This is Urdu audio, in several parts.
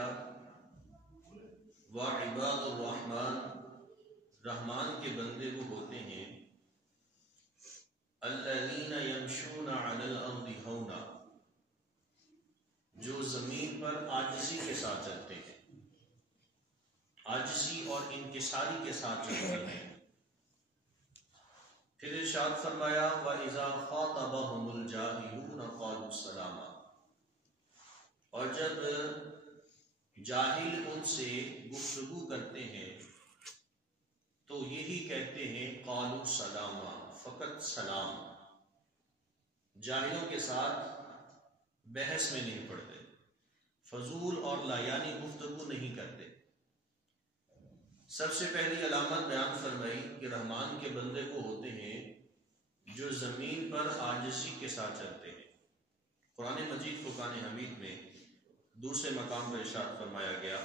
کیا وعباد الرحمن، رحمان کے بندے وہ ہوتے ہیں الذین یمشون علی الارض ہونا، جو زمین پر عاجزی کے ساتھ چلتے ہیں، عاجزی اور انکساری کے ساتھ چلتے ہیں۔ پھر ارشاد فرمایا وَإِذَا خَاطَبَهُمُ الْجَاهِلُونَ قَالُوا سَلَامًا، اور جب جاہل ان سے گفتگو کرتے ہیں تو یہی کہتے ہیں قالوا سلاما، فقط سلام۔ جاہلوں کے ساتھ بحث میں نہیں پڑتے، فضول اور لایانی گفتگو نہیں کرتے۔ سب سے پہلی علامت بیان فرمائی کہ رحمان کے بندے وہ ہوتے ہیں جو زمین پر عاجزی کے ساتھ چلتے ہیں۔ قرآن مجید فرقان حمید میں دوسرے مقام پر ارشاد فرمایا گیا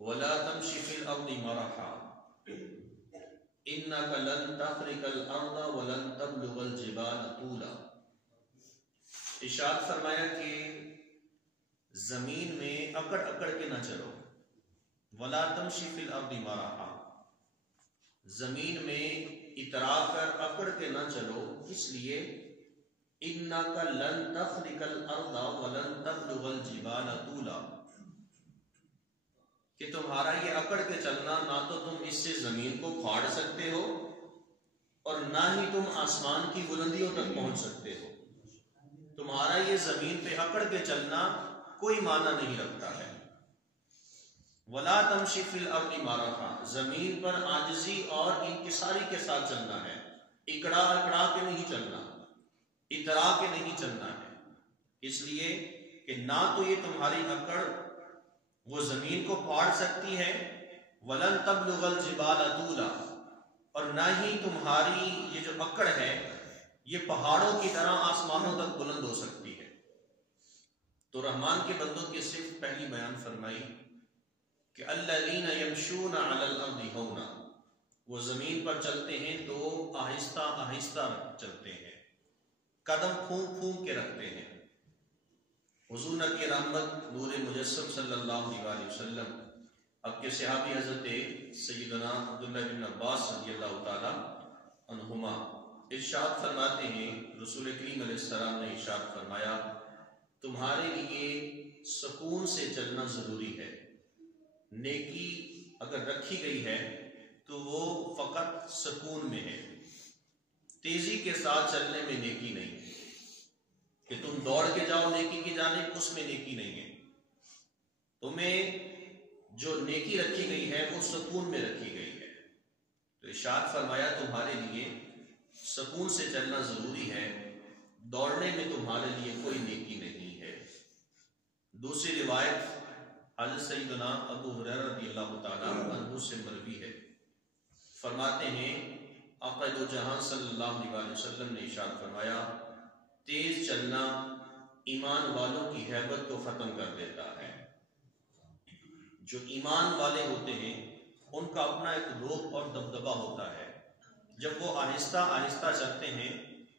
وَلَا تَمْشِ فِي الْأَرْضِ مَرَحًا إِنَّكَ لَن تَخْرِقَ الْأَرْضَ وَلَن تَبْلُغَ الْجِبَالَ طُولًا۔ ارشاد فرمایا کہ زمین میں اکڑ اکڑ کے نہ چلو، وَلَا تَمْشِ فِي الْأَرْضِ مَرَحًا، زمین میں اترا کر اکڑ کے نہ چلو، اس لیے إِنَّكَ لَن تَخْرِقَ الْأَرْضَ وَلَن تَبْلُغَ الْجِبَالَ طُولًا، کہ تمہارا یہ اکڑ کے چلنا نہ تو تم اس سے زمین کو پھاڑ سکتے ہو اور نہ ہی تم آسمان کی بلندیوں تک پہنچ سکتے ہو۔ تمہارا یہ زمین پہ اکڑ کے چلنا کوئی معنی نہیں رکھتا ہے۔ وَلَا تَمْشِ فِي الْأَرْضِ مَرَحًا، زمین پر عاجزی اور انکساری کے ساتھ چلنا ہے، اکڑا اکڑا کے نہیں چلنا، اترا کے نہیں چلنا ہے، اس لیے کہ نہ تو یہ تمہاری اکڑ وہ زمین کو پھاڑ سکتی ہے، وَلَن تَبْلُغَ الْجِبَالَ طُولًا، اور نہ ہی تمہاری یہ جو اکڑ ہے یہ پہاڑوں کی طرح آسمانوں تک بلند ہو سکتی ہے۔ تو رحمان کے بندوں کی صرف پہلی بیان فرمائی کہ الذین یمشون علی الارض ہونا، وہ زمین پر چلتے ہیں تو آہستہ آہستہ چلتے ہیں، قدم پھونک پھونک کے رکھتے ہیں۔ حضور نبی رحمت نور مجسم صلی اللہ علیہ وسلم اب کے صحابی حضرت سیدنا عبداللہ بن عباس رضی اللہ تعالی عنہما ارشاد فرماتے ہیں رسول کریم علیہ السلام نے ارشاد فرمایا تمہارے لیے سکون سے چلنا ضروری ہے، نیکی اگر رکھی گئی ہے تو وہ فقط سکون میں ہے، تیزی کے ساتھ چلنے میں نیکی نہیں ہے، کہ تم دوڑ کے جاؤ نیکی کی جانب، اس میں نیکی نہیں ہے۔ تمہیں جو نیکی رکھی گئی ہے وہ سکون میں رکھی گئی ہے، تو ارشاد فرمایا تمہارے لیے سکون سے چلنا ضروری ہے، دوڑنے میں تمہارے لیے کوئی نیکی نہیں ہے۔ دوسری روایت حضرت سیدنا ابو ہریرہ رضی اللہ تعالیٰ عنہ سے مروی ہے، فرماتے ہیں آقا دو جہاں صلی اللہ علیہ وسلم نے ارشاد فرمایا تیز چلنا ایمان والوں کی ہیبت کو ختم کر دیتا ہے۔ جو ایمان والے ہوتے ہیں ان کا اپنا ایک روب اور دبدبہ ہوتا ہے، جب وہ آہستہ آہستہ چلتے ہیں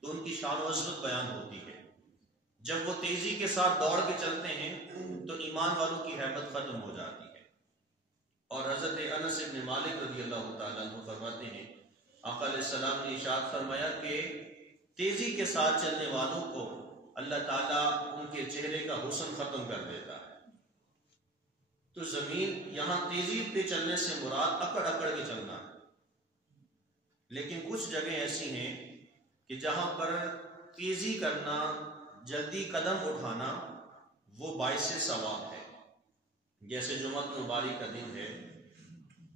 تو ان کی شان و عظمت بیان ہوتی ہے، جب وہ تیزی کے ساتھ دوڑ کے چلتے ہیں تو ایمان والوں کی ہیبت ختم ہو جاتی ہے۔ اور حضرت انس بن مالک رضی اللہ تعالیٰ عنہ فرماتے ہیں آقا علیہ السلام نے ارشاد فرمایا کہ تیزی کے ساتھ چلنے والوں کو اللہ تعالیٰ ان کے چہرے کا حسن ختم کر دیتا ہے۔ تو زمین یہاں تیزی پہ چلنے سے مراد اکڑ اکڑ کے چلنا ہے، لیکن کچھ جگہیں ایسی ہیں کہ جہاں پر تیزی کرنا، جلدی قدم اٹھانا وہ باعث ثواب ہے، جیسے جمعہ مبارک کا دن ہے،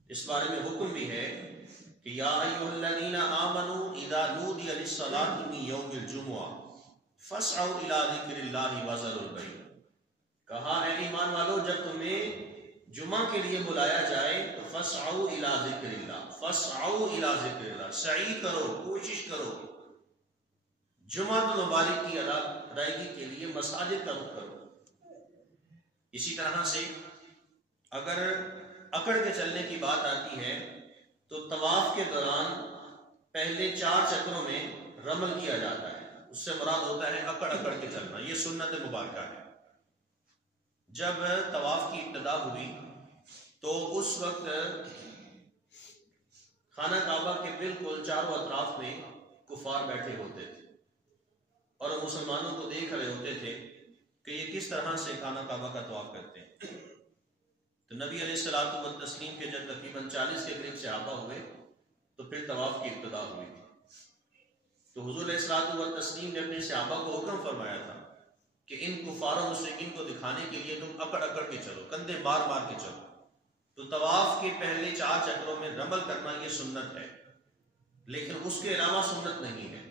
اس بارے میں حکم بھی ہے کہ یا ایھا الذین آمنوا اذا نودی للصلاۃ من یوم الجمعہ فاسعوا الی ذکر اللہ وذروا البیع، کہا اے ایمان والو جب تمہیں جمعہ کے لیے بلایا جائے تو فاسعوا الی ذکر اللہ، فاسعوا الی ذکر اللہ، سعی کرو، کوشش کرو، جمعہ مبارک کی ادائیگی کے لیے مساجد کا رخ کرو۔ اسی طرح سے اگر اکڑ کے چلنے کی بات آتی ہے تو طواف کے دوران پہلے 4 چکروں میں رمل کیا جاتا ہے، اس سے مراد ہوتا ہے اکڑ اکڑ کے چلنا، یہ سنت مبارکہ ہے۔ جب طواف کی ابتدا ہوئی تو اس وقت خانہ کعبہ کے بالکل چاروں اطراف میں کفار بیٹھے ہوتے تھے اور وہ مسلمانوں کو دیکھ رہے ہوتے تھے کہ یہ کس طرح سے خانہ کعبہ کا طواف کرتے ہیں۔ تو نبی علیہ الصلوۃ والتسلیم کے جب تقریباً 40 کے قریب صحابہ ہوئے تو پھر طواف کی ابتدا ہوئی تھی۔ تو حضور علیہ الصلوۃ والتسلیم نے اپنے صحابہ کو حکم فرمایا تھا کہ ان کفار و مشرکین کو دکھانے کے لیے تم اکڑ اکڑ کے چلو، کندھے مار مار کے چلو۔ تو طواف کے پہلے 4 چکروں میں رمل کرنا یہ سنت ہے، لیکن اس کے علاوہ سنت نہیں ہے۔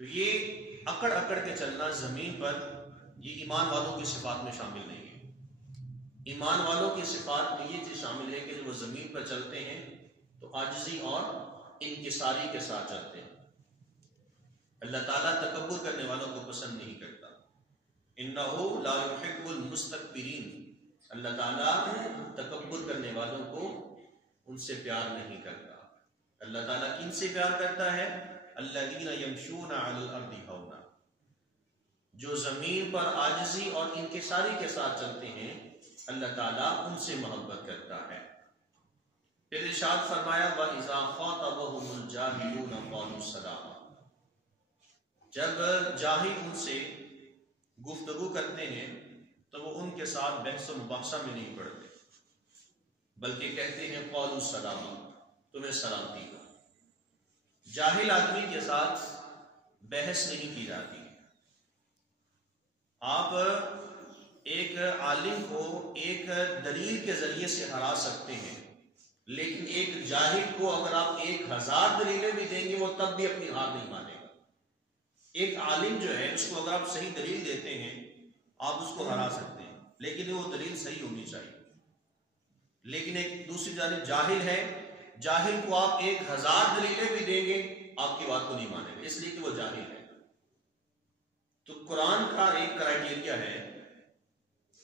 تو یہ اکڑ اکڑ کے چلنا زمین پر، یہ ایمان والوں کی صفات میں شامل نہیں ہے۔ ایمان والوں کی صفات میں یہ چیز شامل ہے کہ جب وہ زمین پر چلتے ہیں تو عاجزی اور انکساری کے ساتھ چلتے ہیں۔ اللہ تعالیٰ تکبر کرنے والوں کو پسند نہیں کرتا۔ انہو لا يحب المستکبرین، اللہ تعالیٰ تکبر کرنے والوں کو ان سے پیار نہیں کرتا۔ اللہ تعالیٰ کن سے پیار کرتا ہے؟ الذین یمشون علی الارض ہونا، جو زمین پر عاجزی اور انکساری کے ساتھ چلتے ہیں، اللہ تعالیٰ ان سے محبت کرتا ہے۔ پھر ارشاد فرمایا وَإِذَا خَاطَبَهُمُ الْجَاهِلُونَ قَالُوا سَلَامًا، جب جاہل ان سے گفتگو کرتے ہیں تو وہ ان کے ساتھ بحث و مباحثہ میں نہیں پڑتے، بلکہ کہتے ہیں قَالُوا سَلَامًا، تمہیں سلامتی ہو۔ جاہل آدمی کے ساتھ بحث نہیں کی جاتی۔ آپ ایک عالم کو ایک دلیل کے ذریعے سے ہرا سکتے ہیں، لیکن ایک جاہل کو اگر آپ 1000 دلیلیں بھی دیں گے وہ تب بھی اپنی ہار نہیں مانے گا۔ ایک عالم جو ہے اس کو اگر آپ صحیح دلیل دیتے ہیں آپ اس کو ہرا سکتے ہیں، لیکن وہ دلیل صحیح ہونی چاہیے۔ لیکن ایک دوسری جانب جاہل ہے، جاہل کو آپ 1000 دلیلیں بھی دیں گے آپ کی بات کو نہیں مانے گا، اس لیے کہ وہ جاہل ہے۔ تو قرآن کا ایک کرائٹیریا ہے،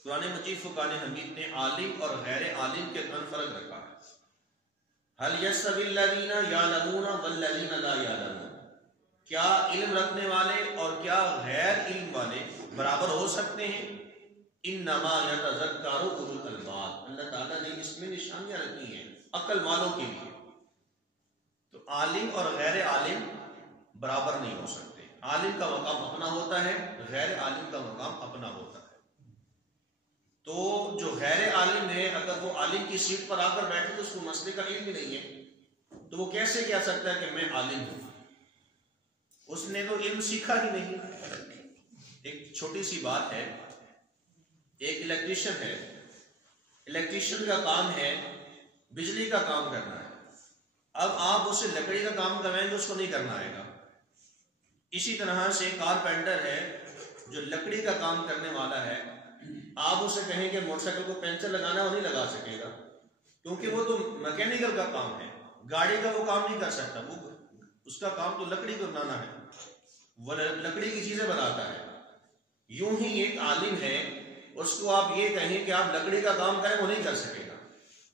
قرآن مجید فقہاء حمید نے عالم اور غیر عالم کے درمیان فرق رکھا ہے۔ هل يستوي الذين يعلمون والذين لا يعلمون، کیا علم رکھنے والے اور کیا غیر علم والے برابر ہو سکتے ہیں؟ انما يتذكر اولو الالباب، اللہ تعالیٰ نے اس میں نشانیاں رکھی ہیں عقل والوں کے لیے۔ تو عالم اور غیر عالم برابر نہیں ہو سکتے، عالم کا مقام اپنا ہوتا ہے، غیر عالم کا مقام اپنا ہوتا ہے۔ تو جو غیر عالم ہے اگر وہ عالم کی سیٹ پر آ کر بیٹھے تو اس کو مسئلے کا علم ہی نہیں ہے، تو وہ کیسے کہہ سکتا ہے کہ میں عالم ہوں؟ اس نے تو علم سیکھا ہی نہیں۔ ایک چھوٹی سی بات ہے، ایک الیکٹریشین ہے، الیکٹریشین کا کام ہے بجلی کا کام کرنا ہے۔ اب آپ اسے لکڑی کا کام کروائیں گے اس کو نہیں کرنا آئے گا۔ اسی طرح سے کارپینٹر ہے جو لکڑی کا کام کرنے والا ہے، آپ اسے کہیں کہ موٹر سائیکل کو پنچر لگانا وہ نہیں لگا سکے گا، کیونکہ وہ تو میکینیکل کا کام ہے، گاڑی کا وہ کام نہیں کر سکتا، وہ اس کا کام تو لکڑی کو بنانا ہے، وہ لکڑی کی چیزیں بناتا ہے۔ یوں ہی ایک عالم ہے، اس کو آپ یہ کہیں کہ آپ لکڑی کا کام کریں وہ نہیں کر سکے گا،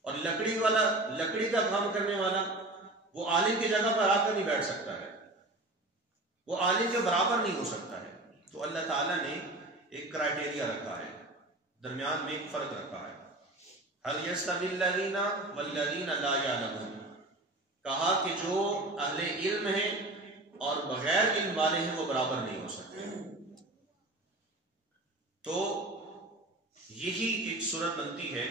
اور لکڑی کا کام کرنے والا وہ عالم کی جگہ پر آ کر نہیں بیٹھ سکتا ہے، وہ عالم کے برابر نہیں ہو سکتا ہے۔ تو اللہ تعالیٰ نے ایک کرائٹیریا رکھا ہے، درمیان میں ایک فرق رکھا ہے۔ هل يستوي الذين والذين لا يعلمون، کہا کہ جو اہل علم ہیں اور بغیر علم والے ہیں وہ برابر نہیں ہو سکتے۔ تو یہی ایک صورت بنتی ہے،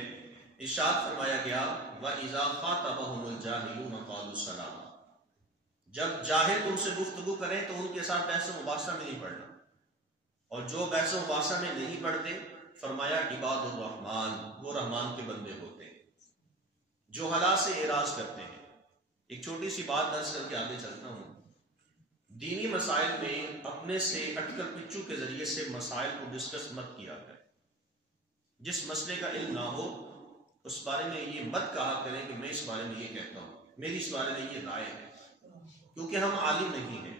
ارشاد فرمایا گیا وَإِذَا خَاطَبَهُمُ الْجَاهِلُونَ قَالُوا سَلَامًا، جب جاہل تم سے گفتگو کریں تو ان کے ساتھ بحث و مباحثہ میں نہیں پڑھنا، اور جو بحث و مباحثہ میں نہیں پڑھتے فرمایا عباد الرحمن، وہ رحمان کے بندے ہوتے ہیں جو حالات سے اعراض کرتے ہیں۔ ایک چھوٹی سی بات درس کر کے آگے چلتا ہوں۔ دینی مسائل میں اپنے سے اٹکل پچو کے ذریعے سے مسائل کو ڈسکس مت کیا کریں۔ جس مسئلے کا علم نہ ہو اس بارے میں یہ مت کہا کریں کہ میں اس بارے میں یہ کہتا ہوں، میری اس بارے میں یہ رائے ہے، کیونکہ ہم عالم نہیں ہیں۔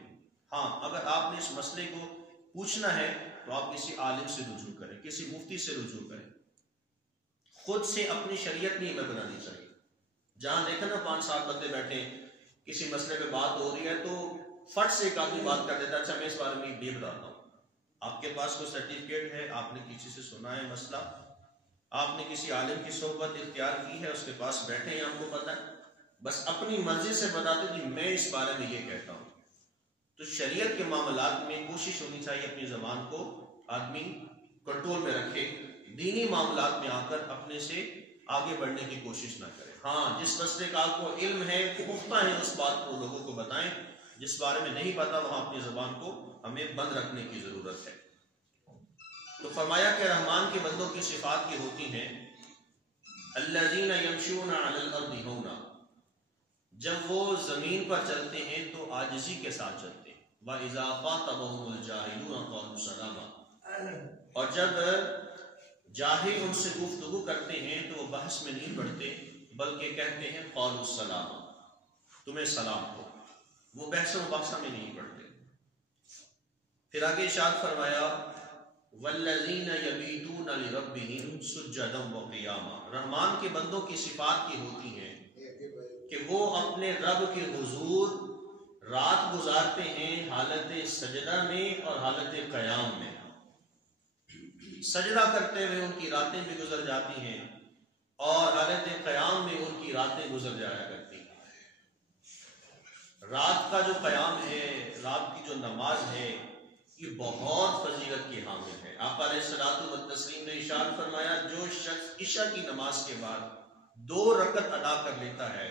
ہاں اگر آپ نے اس مسئلے کو پوچھنا ہے تو آپ کسی عالم سے رجوع کریں، کسی مفتی سے رجوع کریں، خود سے اپنی شریعت نہیں بنانی چاہیے۔ جہاں دیکھیں نا 5-7 بندے بیٹھے کسی مسئلے پہ بات ہو رہی ہے تو فٹ سے ایک آدمی بات کر دیتا ہے، اچھا میں اس بارے میں یہ بتاتا ہوں، آپ کے پاس کوئی سرٹیفکیٹ ہے، آپ نے کسی سے سنا ہے مسئلہ، آپ نے کسی عالم کی صحبت اختیار کی ہے، اس کے پاس بیٹھے ہیں، آپ کو پتہ ہے، بس اپنی مرضی سے بتاتے کہ میں اس بارے میں یہ کہتا ہوں. تو شریعت کے معاملات میں کوشش ہونی چاہیے اپنی زبان کو آدمی کنٹرول میں رکھے، دینی معاملات میں آ کر اپنے سے آگے بڑھنے کی کوشش نہ کرے. ہاں، جس مسئلے کا آپ کو علم ہے، پختہ ہے، اس بات کو لوگوں کو بتائیں. جس بارے میں نہیں پتا وہاں اپنی زبان کو ہمیں بند رکھنے کی ضرورت ہے. تو فرمایا کہ رحمان کے بندوں کی صفات کی ہوتی ہیں الذین یمشون علی الارض ہونا، جب وہ زمین پر چلتے ہیں تو عاجزی کے ساتھ چلتے ہیں. وَإِذَا خَاطَبَهُمُ الْجَاهِلُونَ قَالُوا سَلَامًا، اور جب جاہل ان سے گفتگو کرتے ہیں تو وہ بحث میں نہیں پڑتے بلکہ کہتے ہیں قَالُوا السَّلَامَ، تمہیں سلام ہو. وہ بحث و مباحثہ میں نہیں پڑتے. پھر آگے ارشاد فرمایا وَالَّذِينَ يَبِيتُونَ لِرَبِّهِمْ سُجَّدًا وَقِيَامًا، رحمان کے بندوں کی صفات کی ہوتی ہیں کہ وہ اپنے رب کے حضور رات گزارتے ہیں حالت سجدہ میں اور حالت قیام میں. سجدہ کرتے ہوئے ان کی راتیں بھی گزر جاتی ہیں اور حالت قیام میں ان کی راتیں گزر جایا کرتی ہیں. رات کا جو قیام ہے، رات کی جو نماز ہے، یہ بہت فضیلت کی حامل ہے. آقا علیہ الصلوۃ والتسلیم نے ارشاد فرمایا جو شخص عشاء کی نماز کے بعد 2 رکعت ادا کر لیتا ہے،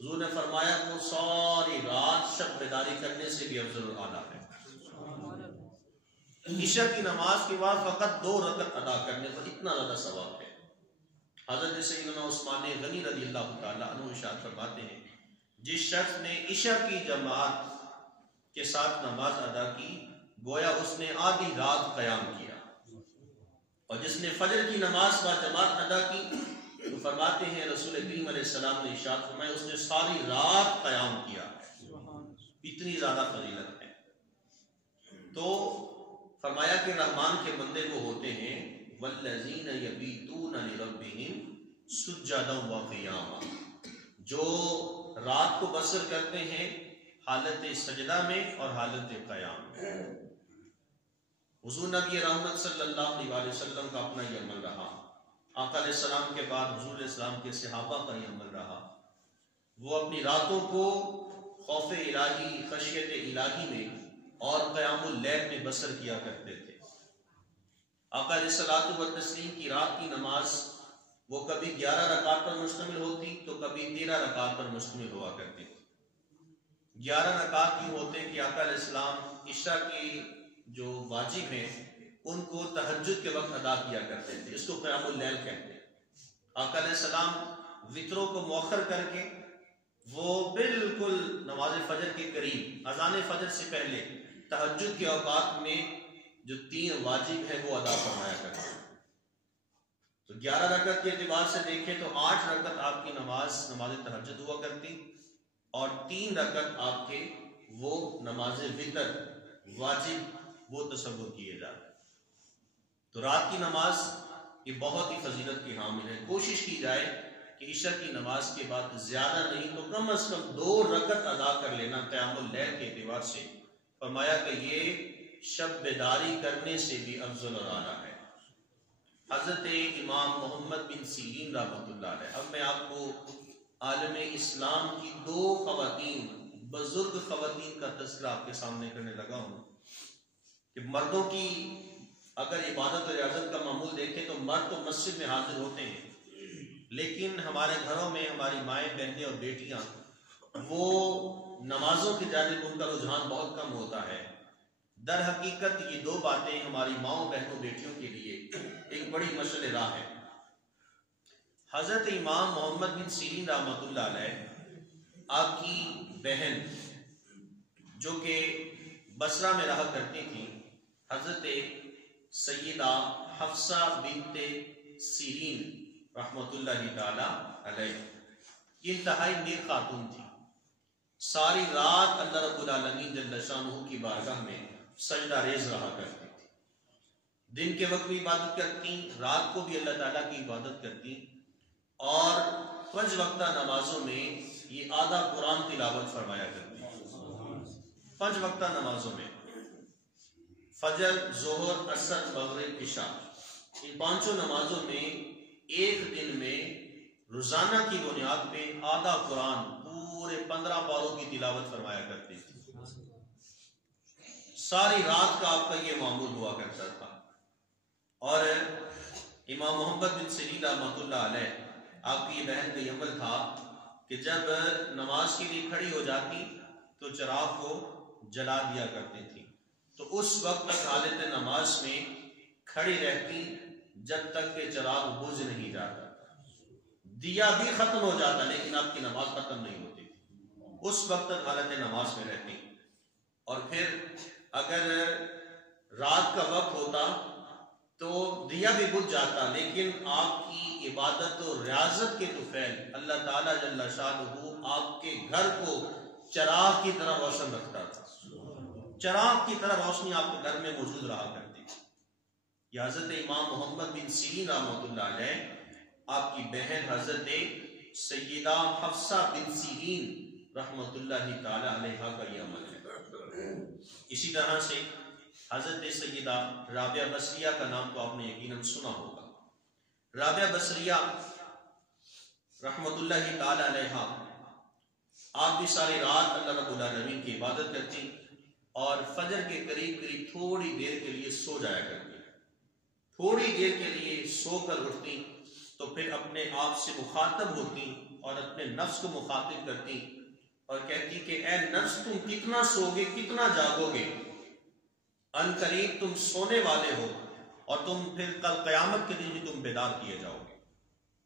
حضور نے فرمایا وہ ساری رات شب بیداری کرنے سے بھی افضل و اعلیٰ ہے. عشاء کی نماز کے بعد فقط 2 رکعت ادا کرنے پر اتنا زیادہ ثواب ہے. حضرت سیدنا عثمان غنی رضی اللہ تعالیٰ عنہ ارشاد فرماتے ہیں جس شخص نے عشاء کی جماعت کے ساتھ نماز ادا کی گویا اس نے آدھی رات قیام کیا، اور جس نے فجر کی نماز با جماعت ادا کی تو فرماتے ہیں رسول کریم علیہ السلام نے ارشاد فرمایا اس نے ساری رات قیام کیا. اتنی زیادہ فضیلت ہے. تو فرمایا کہ رحمان کے بندے وہ ہوتے ہیں والذین یبیتون لربہم سجدا وقیاما، جو رات کو بسر کرتے ہیں حالت سجدہ میں اور حالت قیام میں. حضور نبی رحمت صلی اللہ علیہ وسلم کا اپنا یہ عمل رہا. آقا علیہ السلام کے بعد حضور علیہ السلام کے صحابہ کا یہ عمل رہا. وہ اپنی راتوں کو خوف الہی، خشیت الہی میں اور قیام اللیل میں بسر کیا کرتے تھے. آقا علیہ الصلوۃ والتسلیم کی رات کی نماز وہ کبھی 11 رکعات پر مشتمل ہوتی تو کبھی 13 رکعات پر مشتمل ہوا کرتی. 11 رکعات یوں ہوتے کہ آقا علیہ السلام عشاء کی جو واجب ہیں ان کو تہجد کے وقت ادا کیا کرتے تھے. اس کو قیام اللیل کہتے ہیں. آقا علیہ السلام وطروں کو مؤخر کر کے وہ بالکل نماز فجر کے قریب اذان فجر سے پہلے تہجد کے اوقات میں جو 3 واجب ہیں وہ ادا فرمایا کرتے ہیں. تو 11 رکعت کے اعتبار سے دیکھیں تو 8 رکعت آپ کی نماز تہجد ہوا کرتی اور 3 رکعت آپ کے وہ نماز وتر واجب وہ تصور کیے جاتے. تو رات کی نماز یہ بہت ہی فضیلت کی حامل ہے. کوشش کی جائے کہ عشاء کی نماز کے بعد زیادہ نہیں تو کم از کم 2 رکعت ادا کر لینا قیام اللیل کے اعتبار سے. فرمایا کہ یہ شب بیداری کرنے سے بھی افضل اور اعلیٰ ہے. حضرت امام محمد بن سیرین رحمۃ اللہ علیہ. اب میں آپ کو عالم اسلام کی 2 خواتین، بزرگ خواتین کا تذکرہ آپ کے سامنے کرنے لگا ہوں کہ مردوں کی اگر عبادت و ریاضت کا معمول دیکھیں تو مرد تو مسجد میں حاضر ہوتے ہیں، لیکن ہمارے گھروں میں ہماری مائیں، بہنیں اور بیٹیاں وہ نمازوں کی جانب ان کا رجحان بہت کم ہوتا ہے. در حقیقت یہ 2 باتیں ہماری ماؤں، بہنوں، بیٹیوں کے لیے ایک بڑی مشعل راہ ہے. حضرت امام محمد بن سیرین رحمۃ اللہ علیہ آپ کی بہن جو کہ بصرہ میں رہا کرتی تھی حضرت سیدہ حفصہ بنت سیرین رحمۃ اللہ تعالی علیہ، یہ انتہائی نیک خاتون تھی. ساری رات اللہ رب العالمین جل شانہ کی بارگاہ میں سجدہ ریز رہا کرتی تھی. دن کے وقت بھی عبادت کرتی، رات کو بھی اللہ تعالیٰ کی عبادت کرتی، اور 5 وقتہ نمازوں میں یہ آدھا قرآن تلاوت فرمایا کرتی. 5 وقتہ نمازوں میں فجر، ظہر، عصر، مغرب، عشاء، ان پانچوں نمازوں میں ایک دن میں روزانہ کی بنیاد پہ آدھا قرآن پورے 15 پاروں کی تلاوت فرمایا کرتی تھی. ساری رات کا آپ کا یہ معمول ہوا کرتا تھا. اور امام محمد بن سیرین رحمۃ اللہ علیہ، آپ کی یہ بہن کا یہ عمل تھا کہ جب نماز کے لیے کھڑی ہو جاتی تو چراغ کو جلا دیا کرتی تھی. تو اس وقت تک حالت نماز میں کھڑی رہتی جب تک کہ چراغ بجھ نہیں جاتا. دیا بھی ختم ہو جاتا لیکن آپ کی نماز ختم نہیں ہوتی تھی. اس وقت تک حالت نماز میں رہتی. اور پھر اگر رات کا وقت ہوتا تو دیا بھی بجھ جاتا، لیکن آپ کی عبادت و ریاضت کے طفیل اللہ تعالیٰ جل شانہ آپ کے گھر کو چراغ کی طرح روشن رکھتا تھا. چراغ کی طرح روشنی آپ کے گھر میں موجود رہا کرتی. یہ حضرت امام محمد بن سیرین رحمۃ اللہ علیہ، آپ کی بہن حضرت سیدہ حفصہ بن سیرین رحمۃ اللہ تعالی علیہ کا یہ عمل ہے. اسی طرح سے حضرت سیدہ رابعہ بصریہ کا نام تو آپ نے یقیناً سنا ہوگا. رابعہ بصریہ رحمۃ اللہ تعالی علیہ، آپ بھی ساری رات اللہ رب العالمین کی عبادت کرتی اور فجر کے قریب قریب تھوڑی دیر کے لیے سو جایا کرتی. تھوڑی دیر کے لیے سو کر اٹھتی تو پھر اپنے آپ سے مخاطب ہوتی اور اپنے نفس کو مخاطب کرتی اور کہتی کہ اے نفس، تم کتنا سو گے، کتنا جاگو گے، ان قریب تم سونے والے ہو اور تم پھر کل قیامت کے دن بھی تم بیدار کیے جاؤ گے.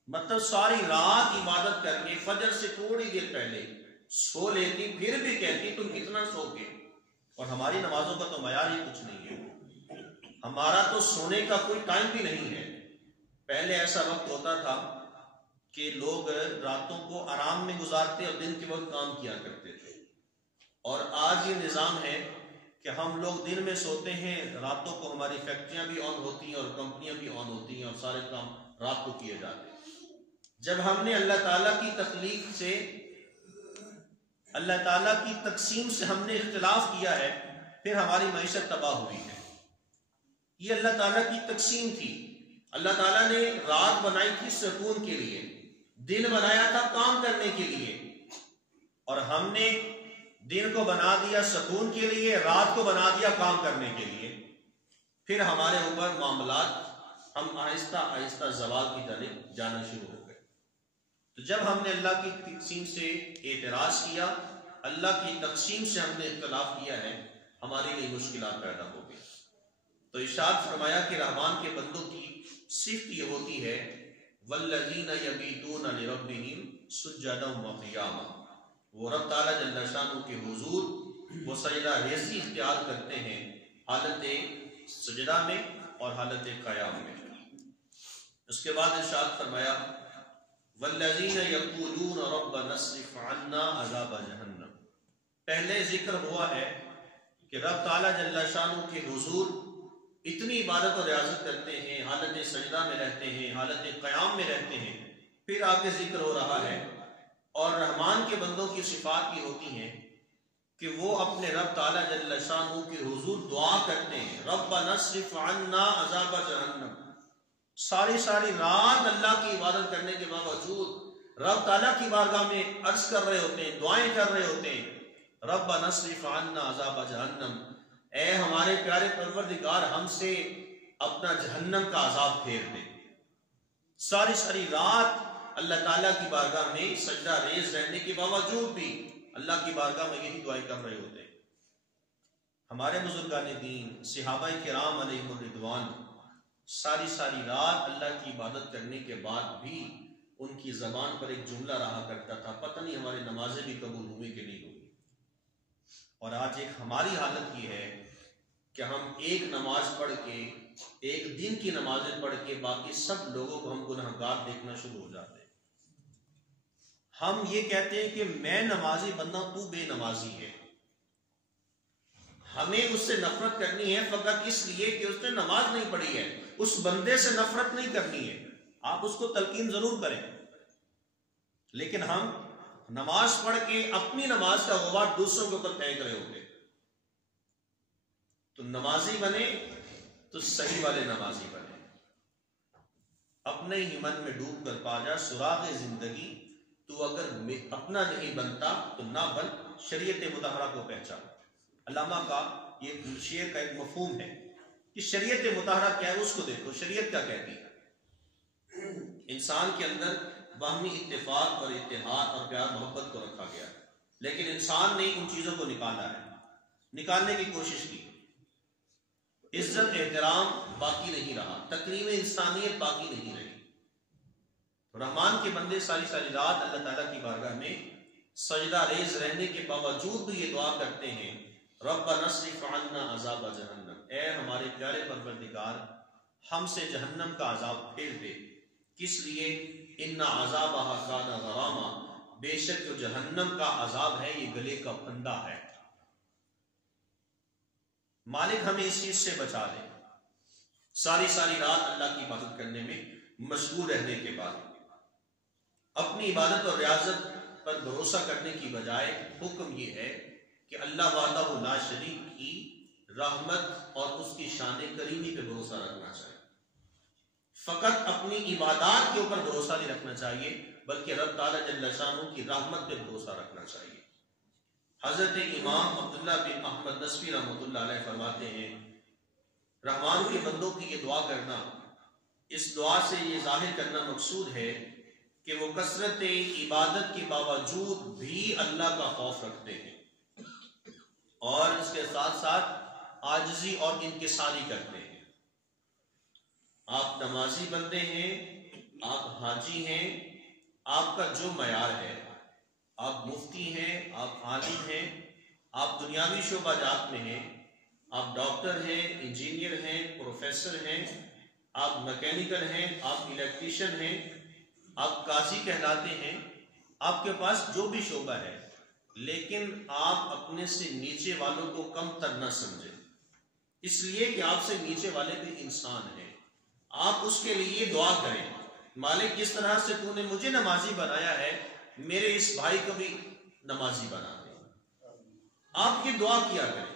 مطلب ساری رات عبادت کر کے فجر سے تھوڑی دیر پہلے سو لیتی، پھر بھی کہتی تم کتنا سو گے. اور ہماری نمازوں کا تو معیار ہی کچھ نہیں ہے. ہمارا تو سونے کا کوئی ٹائم بھی نہیں ہے. پہلے ایسا وقت ہوتا تھا کہ لوگ راتوں کو آرام میں گزارتے اور دن کے وقت کام کیا کرتے تھے. اور آج یہ نظام ہے کہ ہم لوگ دن میں سوتے ہیں، راتوں کو ہماری فیکٹریاں بھی آن ہوتی ہیں اور کمپنیاں بھی آن ہوتی ہیں اور سارے کام رات کو کیے جاتے ہیں. جب ہم نے اللہ تعالیٰ کی تخلیق سے، اللہ تعالیٰ کی تقسیم سے ہم نے اختلاف کیا ہے، پھر ہماری معیشت تباہ ہوئی ہے. یہ اللہ تعالیٰ کی تقسیم تھی. اللہ تعالیٰ نے رات بنائی تھی سکون کے لیے، دن بنایا تھا کام کرنے کے لیے، اور ہم نے دن کو بنا دیا سکون کے لیے، رات کو بنا دیا کام کرنے کے لیے. پھر ہمارے اوپر معاملات، ہم آہستہ آہستہ زوال کی طرف جانا شروع ہو گئے. تو جب ہم نے اللہ کی تقسیم سے اعتراض کیا، اللہ کی تقسیم سے ہم نے اختلاف کیا ہے، ہمارے لیے مشکلات پیدا ہو گئی. تو ارشاد فرمایا کہ رحمان کے بندوں کی صفت یہ ہوتی ہے والذین یبیتون لربہم سجدا وقیاما، وہ رب تعالیٰ جل شانہ کے حضور وہ سجدہ ریزی اختیار کرتے ہیں حالت سجدہ میں اور حالت قیام میں. اس کے بعد ارشاد فرمایا والذین یقولون ربنا اصرف عنا عذاب جہنم. پہلے ذکر ہوا ہے کہ رب تعالیٰ جل شانہ کے حضور اتنی عبادت اور ریاضت کرتے ہیں، حالت سجدہ میں رہتے ہیں، حالت قیام میں رہتے ہیں. پھر آگے ذکر ہو رہا ہے اور رحمان کے بندوں کی صفات یہ ہوتی ہیں کہ وہ اپنے رب تعالیٰ جل شانہ کے حضور دعا کرتے ہیں ربنا اصرف عنا عذاب جہنم. ساری رات اللہ کی عبادت کرنے کے باوجود رب تعالیٰ کی بارگاہ میں عرض کر رہے ہوتے ہیں، دعائیں کر رہے ہوتے ہیں ربنا اصرف عنا عذاب جہنم، اے ہمارے پیارے پروردگار ہم سے اپنا جہنم کا عذاب پھیر دے. ساری رات اللہ تعالیٰ کی بارگاہ میں سجدہ ریز رہنے کے باوجود بھی اللہ کی بارگاہ میں یہی دعائیں کر رہے ہوتے ہیں. ہمارے بزرگان دین صحابہ کرام علیہم الرضوان ساری رات اللہ کی عبادت کرنے کے بعد بھی ان کی زبان پر ایک جملہ رہا کرتا تھا، پتہ نہیں ہماری نمازیں بھی قبول ہوئی کہ نہیں ہوئی. اور آج ایک ہماری حالت یہ ہے کہ ہم ایک نماز پڑھ کے، ایک دن کی نمازیں پڑھ کے باقی سب لوگوں کو ہم گنہگار دیکھنا شروع ہو جاتے ہیں. ہم یہ کہتے ہیں کہ میں نمازی بندہ، تو بے نمازی ہے. ہمیں اس سے نفرت کرنی ہے فقط اس لیے کہ اس نے نماز نہیں پڑھی ہے. اس بندے سے نفرت نہیں کرنی ہے. آپ اس کو تلقین ضرور کریں، لیکن ہم نماز پڑھ کے اپنی نماز کا غبار دوسروں کے اوپر پھینک رہے ہوتے. تو نمازی بنے تو صحیح والے نمازی بنے، اپنے ہی من میں ڈوب کر پا جا سراغ زندگی، تو اگر اپنا نہیں بنتا تو نہ بن، شریعت مطہرہ کو پہچان۔ علامہ کا یہ شعر کا ایک مفہوم ہے کہ شریعت مطہرہ کیا ہے، اس کو دیکھو شریعت کیا کہتی ہے۔ انسان کے اندر باہمی اتفاق اور اتحاد اور پیار محبت کو رکھا گیا ہے، لیکن انسان نے ان چیزوں کو نکالا ہے، نکالنے کی کوشش کی، عزت احترام باقی نہیں رہا، تکریم انسانیت باقی نہیں رہی۔ رحمان کے بندے ساری ساری رات اللہ تعالیٰ کی بارگاہ میں سجدہ ریز رہنے کے باوجود بھی یہ دعا کرتے ہیں، ربنا اصرف عنا عذاب جہنم، اے ہمارے پیارے پروردگار ہم سے جہنم کا عذاب پھیر دے۔ کس لیے؟ ان عذابها کان غراما، بے شک جو جہنم کا عذاب ہے یہ گلے کا پھندا ہے۔ مالک ہمیں اس چیز سے بچا لے۔ ساری ساری رات اللہ کی عبادت کرنے میں مشغول رہنے کے بعد اپنی عبادت اور ریاضت پر بھروسہ کرنے کی بجائے حکم یہ ہے کہ اللہ وحدہ لا شریک کی رحمت اور اس کی شان کریمی پہ بھروسہ رکھنا چاہیے۔ فقط اپنی عبادات کے اوپر بھروسہ نہیں رکھنا چاہیے، بلکہ رب تعالیٰ جل شانہ کی رحمت پہ بھروسہ رکھنا چاہیے۔ حضرت امام عبداللہ بن احمد نصفی رحمۃ اللہ علیہ فرماتے ہیں، رحمان کے بندوں کی یہ دعا کرنا، اس دعا سے یہ ظاہر کرنا مقصود ہے کہ وہ کثرت عبادت کے باوجود بھی اللہ کا خوف رکھتے ہیں اور اس کے ساتھ ساتھ عاجزی اور انکساری کرتے ہیں۔ آپ نمازی بندے ہیں، آپ حاجی ہیں، آپ کا جو معیار ہے، آپ مفتی ہیں، آپ عالم ہیں، آپ دنیاوی شعبہ جات میں ہیں، آپ ڈاکٹر ہیں، انجینئر ہیں، پروفیسر ہیں، آپ میکینیکل ہیں، آپ الیکٹریشین ہیں، آپ قاضی کہلاتے ہیں، آپ کے پاس جو بھی شعبہ ہے، لیکن آپ اپنے سے نیچے والوں کو کم تر نہ سمجھیں، اس لیے کہ آپ سے نیچے والے بھی انسان ہیں۔ آپ اس کے لیے دعا کریں، مالک جس طرح سے تو نے مجھے نمازی بنایا ہے، میرے اس بھائی کو بھی نمازی بنا دے۔ آپ یہ دعا کیا کریں،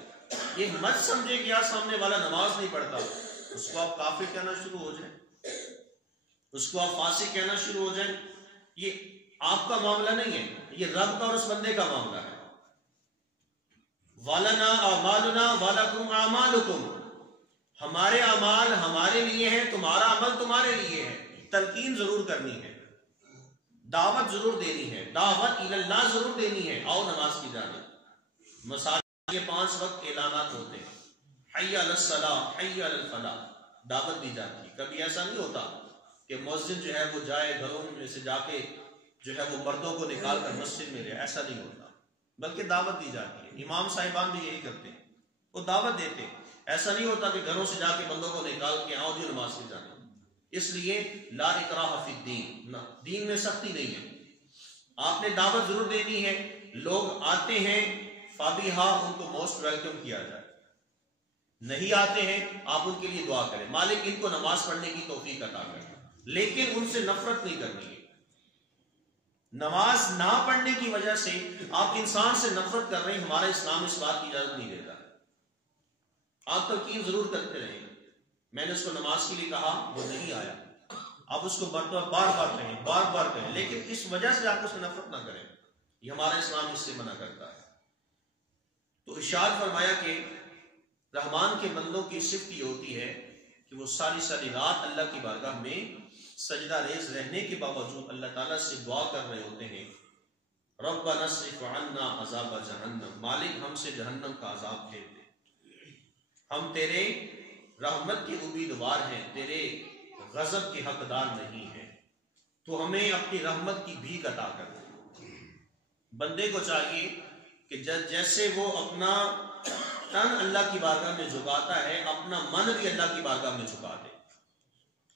یہ مت سمجھے کہ یار سامنے والا نماز نہیں پڑھتا، اس کو آپ کافر کہنا شروع ہو جائیں، اس کو آپ فاسق کہنا شروع ہو جائیں۔ یہ آپ کا معاملہ نہیں ہے، یہ رب کا اور اس بندے کا معاملہ ہے۔ وَلَنَا أَعْمَالُنَا وَلَكُمْ أَعْمَالُكُمْ، ہمارے اعمال ہمارے لیے ہیں، تمہارا عمل تمہارے لیے ہے۔ تلقین ضرور کرنی ہے، دعوت ضرور دینی ہے، دعوت اللہ ضرور دینی ہے، آؤ نماز کی جانب۔ مساجد کے 5 وقت اعلانات ہوتے ہیں، حی علی الصلاۃ، حی علی الفلاح، دعوت دی جاتی ہے۔ کبھی ایسا نہیں ہوتا کہ مؤذن جو ہے وہ جائے گھروں میں سے جا کے جو ہے وہ مردوں کو نکال کر مسجد میں لے، ایسا نہیں ہوتا، بلکہ دعوت دی جاتی ہے۔ امام صاحبان بھی یہی کرتے ہیں، وہ دعوت دیتے ہیں۔ ایسا نہیں ہوتا کہ گھروں سے جا کے بندوں کو نکال کے آؤ جو نماز کی جانا۔ اس لیے لا اکراہ فی الدین، دین میں سختی نہیں ہے، آپ نے دعوت ضرور دینی ہے۔ لوگ آتے ہیں فابیہا، ان کو موسٹ ویلکم کیا جائے، نہیں آتے ہیں آپ ان کے لیے دعا کریں، مالک ان کو نماز پڑھنے کی توفیق عطا کرے، لیکن ان سے نفرت نہیں کرنی ہے۔ نماز نہ پڑھنے کی وجہ سے آپ انسان سے نفرت کر رہے ہیں، ہمارا اسلام اس بات کی اجازت نہیں دیتا۔ آپ تلقین ضرور کرتے رہیں، میں نے اس کو نماز کے لیے کہا، وہ نہیں آیا، آپ اس کو بار بار کہیں، بار بار کہیں، لیکن اس وجہ سے آپ اس سے نفرت نہ کریں، یہ ہمارا اسلام اس سے منع کرتا ہے۔ تو ارشاد فرمایا کہ رحمان کے بندوں کی صفت یہ ہوتی ہے کہ وہ ساری ساری رات اللہ کی بارگاہ میں سجدہ ریز رہنے کے باوجود اللہ تعالیٰ سے دعا کر رہے ہوتے ہیں، ربنا اصرف عنا عذاب جہنم، مالک ہم سے جہنم کا عذاب پھیر دے، ہم تیرے رحمت کے امیدوار ہیں، تیرے غضب کے حقدار نہیں ہیں، تو ہمیں اپنی رحمت کی بھیک عطا کر دے۔ بندے کو چاہیے کہ جیسے وہ اپنا تن اللہ کی بارگاہ میں جھکاتا ہے، اپنا من بھی اللہ کی بارگاہ میں جھکا دے،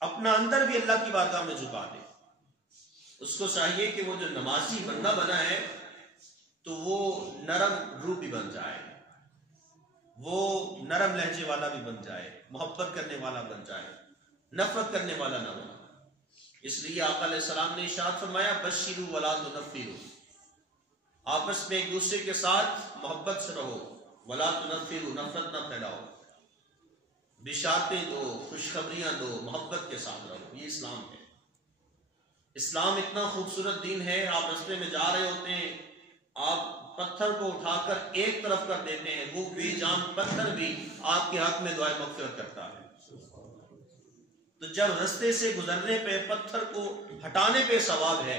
اپنا اندر بھی اللہ کی بارگاہ میں جھکا دے۔ اس کو چاہیے کہ وہ جو نمازی بندہ بنا ہے تو وہ نرم روح بھی بن جائے، وہ نرم لہجے والا بھی بن جائے، محبت کرنے والا بن جائے، نفرت کرنے والا نہ بنے۔ اس لیے آقا علیہ السلام نے ارشاد فرمایا، بشروا ولا تنفروا، آپس میں ایک دوسرے کے ساتھ محبت سے رہو، ولا تنفروا، نفرت نہ پھیلاؤ۔ بشارتیں دو، خوشخبریاں دو، محبت کے ساتھ رہو. یہ اسلام ہے. اسلام اتنا خوبصورت دین ہے. آپ راستے میں جا رہے ہوتے ہیں، آپ پتھر کو اٹھا کر ایک طرف کر دیتے ہیں، وہ بے جان پتھر بھی آپ کے حق میں دعائے مغفرت کرتا ہے. تو جب رستے سے گزرنے پہ پتھر کو ہٹانے پہ ثواب ہے،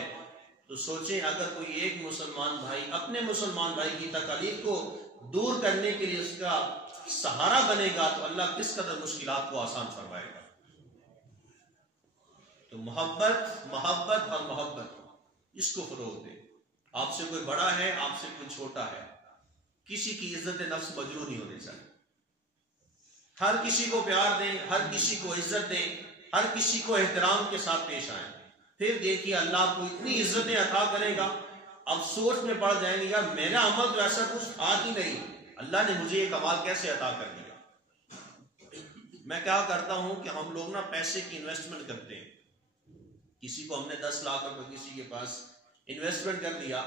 تو سوچیں اگر کوئی ایک مسلمان بھائی اپنے مسلمان بھائی کی تکالیف کو دور کرنے کے لیے اس کا سہارا بنے گا تو اللہ کس قدر مشکلات کو آسان فرمائے گا. تو محبت اور محبت اس کو فروغ دے. آپ سے کوئی بڑا ہے، آپ سے کوئی چھوٹا ہے، کسی کی عزت نفس مجروح نہیں ہونی چاہیے. ہر کسی کو پیار دیں، ہر کسی کو عزت دیں، ہر کسی کو احترام کے ساتھ پیش آئیں. پھر دیکھیے اللہ آپ کو اتنی عزتیں عطا کرے گا، اب سوچ میں پڑ جائیں گے یار میرا عمل تو ایسا کچھ تھا ہی نہیں، اللہ نے مجھے یہ کمال کیسے عطا کر دیا. میں کیا کرتا ہوں کہ ہم لوگ نا پیسے کی انویسٹمنٹ کرتے ہیں. کسی کو ہم نے 10 لاکھ روپے کسی کے پاس انویسٹمنٹ کر دیا.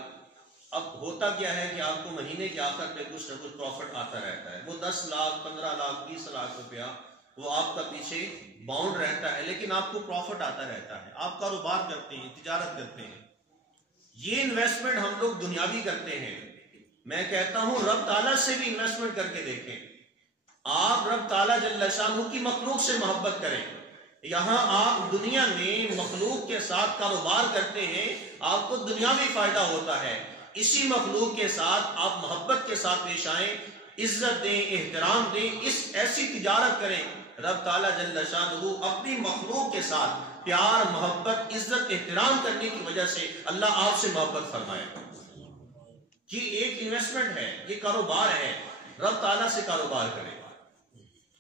اب ہوتا کیا ہے کہ آپ کو مہینے کے آخر پہ کچھ نہ کچھ پروفٹ آتا رہتا ہے. وہ 10 لاکھ 15 لاکھ 20 لاکھ روپیہ وہ آپ کا پیچھے باؤنڈ رہتا ہے، لیکن آپ کو پروفٹ آتا رہتا ہے. آپ کاروبار کرتے ہیں، تجارت کرتے ہیں. یہ انویسٹمنٹ ہم لوگ دنیاوی کرتے ہیں. میں کہتا ہوں رب تعالیٰ سے بھی انویسٹمنٹ کر کے دیکھیں. آپ رب تعالیٰ جل شانہ کی مخلوق سے محبت کریں. یہاں آپ دنیا میں مخلوق کے ساتھ کاروبار کرتے ہیں، آپ کو دنیاوی فائدہ ہوتا ہے. اسی مخلوق کے ساتھ آپ محبت کے ساتھ پیش آئیں، عزت دیں، احترام دیں، ایسی تجارت کریں. رب تعالیٰ جل شانہ اپنی مخلوق کے ساتھ پیار، محبت، عزت، احترام کرنے کی وجہ سے اللہ آپ سے محبت فرمائے. یہ ایک انویسٹمنٹ ہے، یہ کاروبار ہے. رب تعالیٰ سے کاروبار کریں.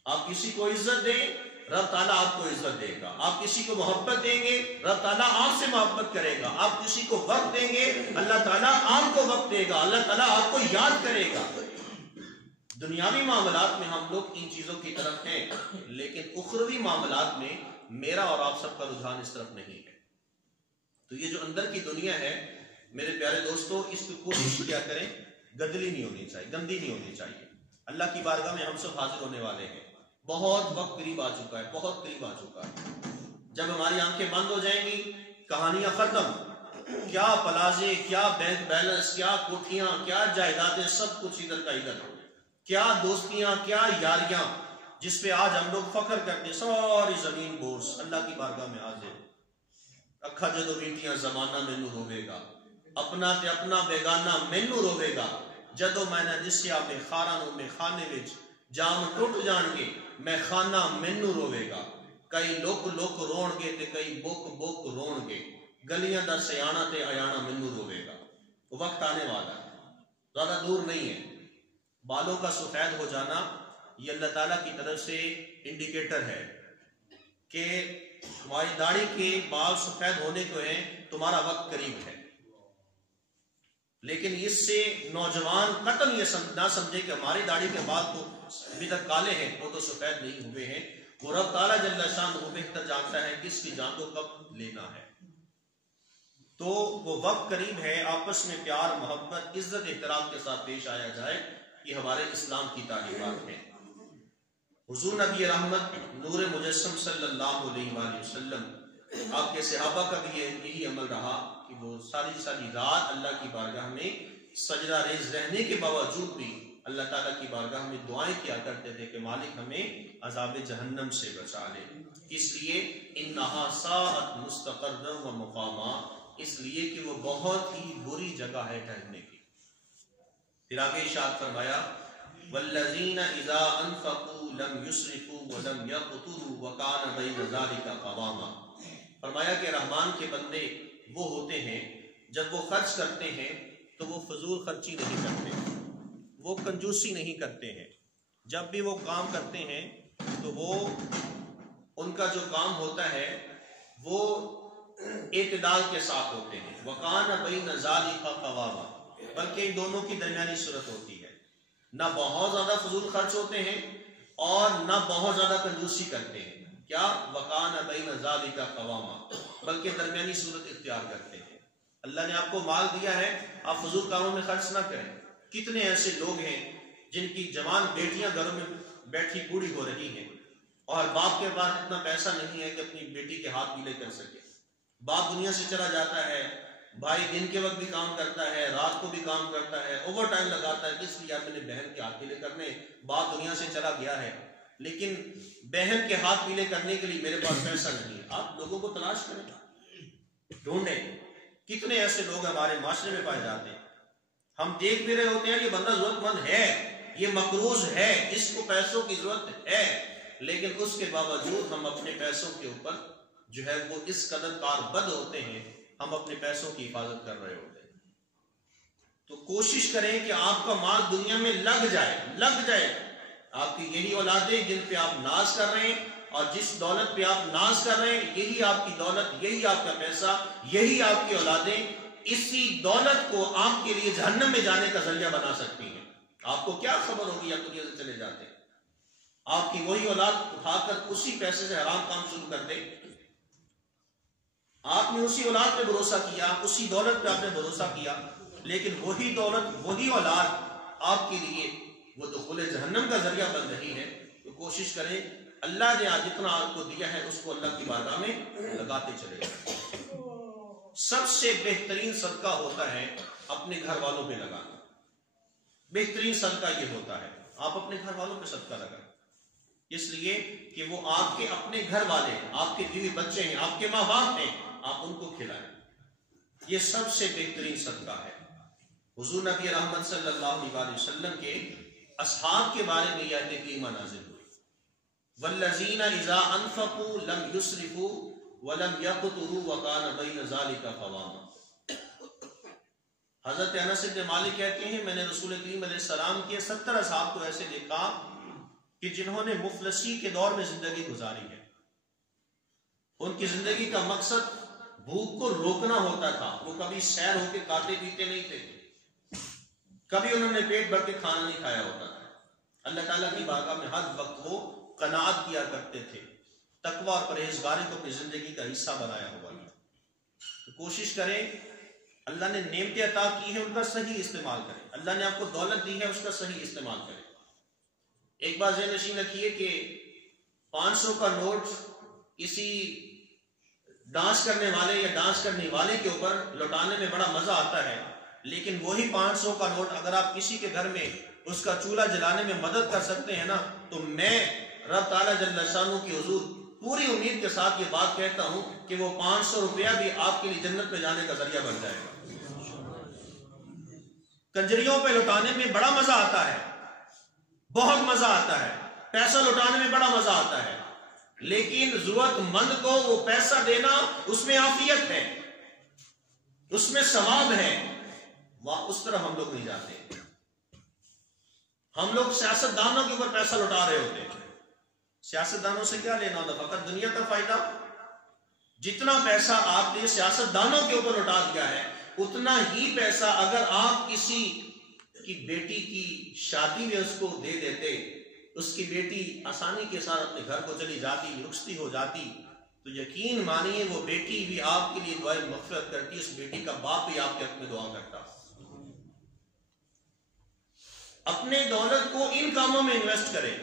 آپ کسی کو عزت دیں، رب تعالیٰ آپ کو عزت دے گا. آپ کسی کو محبت دیں گے، رب تعالیٰ آپ سے محبت کرے گا. آپ کسی کو وقت دیں گے، اللہ تعالیٰ آپ کو وقت دے گا. اللہ تعالیٰ آپ کو یاد کرے گا. دنیاوی معاملات میں ہم لوگ ان چیزوں کی طرف ہیں، لیکن اخروی معاملات میں میرا اور آپ سب کا رجحان اس طرف نہیں ہے. تو یہ جو اندر کی دنیا ہے میرے پیارے دوستو، اس کی کوشش کیا کریں گندلی نہیں ہونی چاہیے، گندی نہیں ہونی چاہیے. اللہ کی بارگاہ میں ہم سب حاضر ہونے والے ہیں. بہت وقت قریب آ چکا ہے، بہت قریب آ چکا ہے. جب ہماری آنکھیں بند ہو جائیں گی، کہانیاں ختم. کیا پلازے، کیا بینک بیلنس، کیا کوٹھیاں، کیا جائیدادیں، سب کچھ ادھر کا ادھر. کیا دوستیاں، کیا یاریاں جس پہ آج ہم لوگ فخر کرتے، ساری زمین بورس. اللہ کی بارگاہ میں حاضر. اکھا جدو بیٹیاں زمانہ مینو روے گا، اپنا تے اپنا بیگانہ مینو روے گا. جدو میں نے دسیا میں خارانوں میں خانے وچ جام ٹوٹ جان گے، میں خانہ مینو روے گا. کئی لوک لوک رون گے تے کئی بوک بوک رون گے. گلیاں دا سیانا تے ایانا مینو روے گا. وقت آنے والا ہے، زیادہ دور نہیں ہے. بالوں کا سفید ہو جانا یہ اللہ تعالیٰ کی طرف سے انڈیکیٹر ہے کہ تمہاری داڑھی کے بال سفید ہونے کو ہیں، تمہارا وقت قریب ہے. لیکن اس سے نوجوان قطعاً یہ نہ سمجھے کہ ہماری داڑھی کے بال تو ابھی تک کالے ہیں، وہ تو سفید نہیں ہوئے ہیں. وہ رب تعالیٰ جل شانہ بہتر جانتا ہے کس کی جان کو کب لینا ہے. تو وہ وقت قریب ہے. آپس میں پیار، محبت، عزت، احترام کے ساتھ پیش آیا جائے. یہ ہمارے اسلام کی تعلیمات ہیں. حضور نبی رحمت نور مجسم صلی اللہ علیہ وآلہ وسلم، آپ کے صحابہ کا بھی یہی عمل رہا کہ وہ ساری رات اللہ کی بارگاہ میں سجدہ ریز رہنے کے باوجود بھی اللہ تعالیٰ کی بارگاہ میں دعائیں کیا کرتے تھے کہ مالک ہمیں عذاب جہنم سے بچا لے. اس لیے انہا ساعت مستقرا و مقاما، اس لیے کہ وہ بہت ہی بری جگہ ہے ٹھہرنے کی. پھر آگے ارشاد فرمایا والذین اذا انفقوا لم یسرفوا ولم یقتروا وکان بین ذلک قواما. فرمایا کہ رحمان کے بندے وہ ہوتے ہیں جب وہ خرچ کرتے ہیں تو وہ فضول خرچی نہیں کرتے، وہ کنجوسی نہیں کرتے ہیں. جب بھی وہ کام کرتے ہیں تو وہ ان کا جو کام ہوتا ہے وہ اعتدال کے ساتھ ہوتے ہیں. وکان بین ذلک قواما، بلکہ ان دونوں کی درمیانی صورت ہوتی ہے. نہ بہت زیادہ فضول خرچ ہوتے ہیں اور نہ بہت زیادہ کنجوسی کرتے ہیں. کیا وکان بین ذلک قواما، بلکہ درمیانی صورت اختیار کرتے ہیں. اللہ نے آپ کو مال دیا ہے، آپ فضول کاموں میں خرچ نہ کریں. کتنے ایسے لوگ ہیں جن کی جوان بیٹیاں گھروں میں بیٹھی بوڑھی ہو رہی ہیں، اور باپ کے پاس اتنا پیسہ نہیں ہے کہ اپنی بیٹی کے ہاتھ گیلے کر سکے. باپ دنیا سے چلا جاتا ہے، بھائی دن کے وقت بھی کام کرتا ہے، رات کو بھی کام کرتا ہے، اوور ٹائم لگاتا ہے، کس لیے اپنے بہن کے ہاتھ گیلے کرنے. باپ دنیا سے چلا گیا ہے لیکن بہن کے ہاتھ پیلے کرنے کے لیے میرے پاس پیسہ نہیں ہے. آپ لوگوں کو تلاش کریں، ڈھونڈیں. کتنے ایسے لوگ ہمارے معاشرے میں پائے جاتے ہیں، ہم دیکھ بھی رہے ہوتے ہیں یہ بندہ ضرورت مند ہے، یہ مقروض ہے، اس کو پیسوں کی ضرورت ہے، لیکن اس کے باوجود ہم اپنے پیسوں کے اوپر جو ہے وہ اس قدر کاربد ہوتے ہیں، ہم اپنے پیسوں کی حفاظت کر رہے ہوتے ہیں. تو کوشش کریں کہ آپ کا مال دنیا میں لگ جائے. آپ کی یہی اولادیں جن پہ آپ ناز کر رہے ہیں اور جس دولت پہ آپ ناز کر رہے ہیں، یہی آپ کی دولت، یہی آپ کا پیسہ، یہی آپ کی اولادیں اسی دولت کو آپ کے لیے جہنم میں جانے کا ذریعہ بنا سکتی ہیں. آپ کو کیا خبر ہوگی آپ دنیا سے چلے جاتے ہیں، آپ کی وہی اولاد اٹھا کر اسی پیسے سے حرام کام شروع کر دے. آپ نے اسی اولاد پہ بھروسہ کیا، اسی دولت پہ آپ نے بھروسہ کیا، لیکن وہی دولت، وہی اولاد آپ کے لیے وہ دخول جہنم کا ذریعہ بن رہی ہے. تو کوشش کریں اللہ نے آج جتنا آپ کو دیا ہے اس کو اللہ کی بارگاہ میں لگاتے چلے جائیں. سب سے بہترین صدقہ ہوتا ہے اپنے گھر والوں پہ لگانا. بہترین صدقہ یہ ہوتا ہے آپ اپنے گھر والوں پہ صدقہ لگائیں، اس لیے کہ وہ آپ کے اپنے گھر والے ہیں، آپ کے بیوی بچے ہیں، آپ کے ماں باپ ہیں، آپ ان کو کھلائیں. یہ سب سے بہترین صدقہ ہے. حضور نبی رحمت صلی اللہ علیہ وسلم کے اصحاب کے بارے میں یہ آیت کریمہ نازل ہوئی. والذین اذا انفقوا لم یسرفوا ولم یقتروا وکان بین ذلک قواما. حضرت انس بن مالک کہتے ہیں میں نے رسول کریم علیہ السلام کے 70 اصحاب کو ایسے دیکھا کہ جنہوں نے مفلسی کے دور میں زندگی گزاری ہے. ان کی زندگی کا مقصد بھوک کو روکنا ہوتا تھا. وہ کبھی سیر ہو کے کھاتے پیتے نہیں تھے، کبھی انہوں نے پیٹ بھر کے کھانا نہیں کھایا ہوتا تھا. اللہ تعالیٰ کی بارگاہ میں ہر وقت وہ قناعت کیا کرتے تھے. تقوی اور پرہیزگاری کو اپنی زندگی کا حصہ بنایا ہوا ہے. تو کوشش کریں اللہ نے نعمتیں عطا کی ہیں ان کا صحیح استعمال کریں. اللہ نے آپ کو دولت دی ہے اس کا صحیح استعمال کریں. ایک بات ذہن نشین رکھیے کہ 500 کا نوٹ کسی ڈانس کرنے والے یا ڈانس کرنے والے کے اوپر لوٹانے میں بڑا مزہ آتا ہے، لیکن وہی 500 کا نوٹ اگر آپ کسی کے گھر میں اس کا چولہا جلانے میں مدد کر سکتے ہیں نا، تو میں رب تعالیٰ جل شانہ کی حضور پوری امید کے ساتھ یہ بات کہتا ہوں کہ وہ 500 روپیہ بھی آپ کے لیے جنت میں جانے کا ذریعہ بن جائے گا. کنجریوں پہ لوٹانے میں بڑا مزہ آتا ہے، بہت مزہ آتا ہے، پیسہ لوٹانے میں بڑا مزہ آتا ہے، لیکن ضرورت مند کو وہ پیسہ دینا اس میں عافیت ہے، اس میں ثواب ہے. اس طرح ہم لوگ نہیں جاتے. ہم لوگ سیاست دانوں کے اوپر پیسہ لوٹا رہے ہوتے ہیں. سیاست دانوں سے کیا لینا ہوتا؟ فقط دنیا کا فائدہ. جتنا پیسہ آپ نے سیاست دانوں کے اوپر لوٹا دیا ہے، اتنا ہی پیسہ اگر آپ کسی کی بیٹی کی شادی میں اس کو دے دیتے، اس کی بیٹی آسانی کے ساتھ اپنے گھر کو چلی جاتی، رخصتی ہو جاتی، تو یقین مانیے وہ بیٹی بھی آپ کے لیے دعائے مغفرت کرتی، اس بیٹی کا باپ بھی آپ کے حق میں دعا کرتا. اپنے دولت کو ان کاموں میں انویسٹ کریں.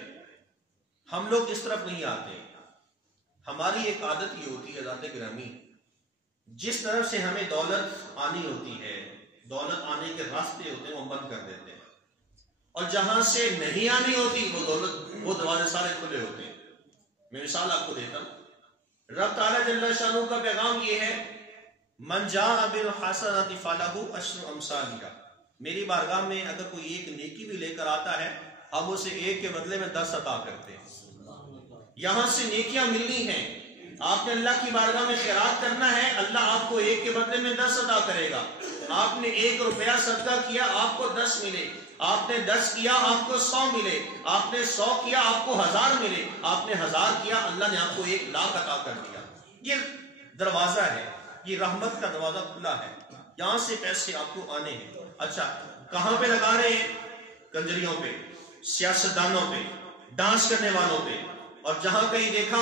ہم لوگ اس طرف نہیں آتے. ہماری ایک عادت یہ ہوتی ہے ذات گرامی، جس طرف سے ہمیں دولت آنی ہوتی ہے، دولت آنے کے راستے ہوتے ہیں وہ بند کر دیتے ہیں، اور جہاں سے نہیں آنی ہوتی وہ دروازے سارے کھلے ہوتے ہیں. میں مثال آپ کو دیتا ہوں. رب تعالیٰ جل شانہ کا پیغام یہ ہے من جاء بالحسنۃ فلہ عشر امثالها. میری بارگاہ میں اگر کوئی ایک نیکی بھی لے کر آتا ہے، ہم اسے ایک کے بدلے میں 10 عطا کرتے ہیں. یہاں سے نیکیاں ملنی ہیں، آپ نے اللہ کی بارگاہ میں خیرات کرنا ہے، اللہ آپ کو ایک کے بدلے میں 10 عطا کرے گا. آپ نے 1 روپیہ صدقہ کیا، آپ کو 10 ملے. آپ نے 10 کیا، آپ کو 100 ملے. آپ نے 100 کیا، آپ کو 1000 ملے. آپ نے 1000 کیا، اللہ نے آپ کو 1 لاکھ عطا کر دیا. یہ دروازہ ہے، یہ رحمت کا دروازہ کھلا ہے، یہاں سے پیسے آپ کو آنے ہیں. اچھا کہاں پہ لگا رہے ہیں؟ کنجریوں پہ، سیاستدانوں پہ، ڈانس کرنے والوں پہ. اور جہاں کہیں دیکھا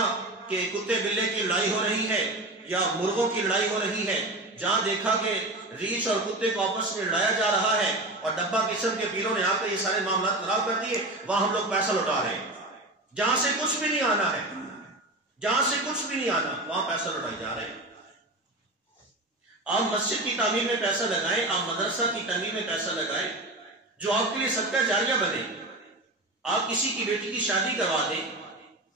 کہ کتے بلے کی لڑائی ہو رہی ہے یا مرغوں کی لڑائی ہو رہی ہے، جہاں دیکھا کہ ریچھ اور کتے کو آپس میں لڑایا جا رہا ہے اور ڈبہ قسم کے پیروں نے آ کر یہ سارے معاملات خراب کر دیے، وہاں ہم لوگ پیسہ لوٹا رہے ہیں. جہاں سے کچھ بھی نہیں آنا ہے، جہاں سے کچھ بھی نہیں آنا وہاں پیسہ لٹائی جا رہے ہیں۔ آپ مسجد کی تعمیر میں پیسہ لگائیں، آپ مدرسہ کی تعمیر میں پیسہ لگائیں جو آپ کے لیے صدقہ جاریہ بنے۔ آپ کسی کی بیٹی کی شادی کروا دیں،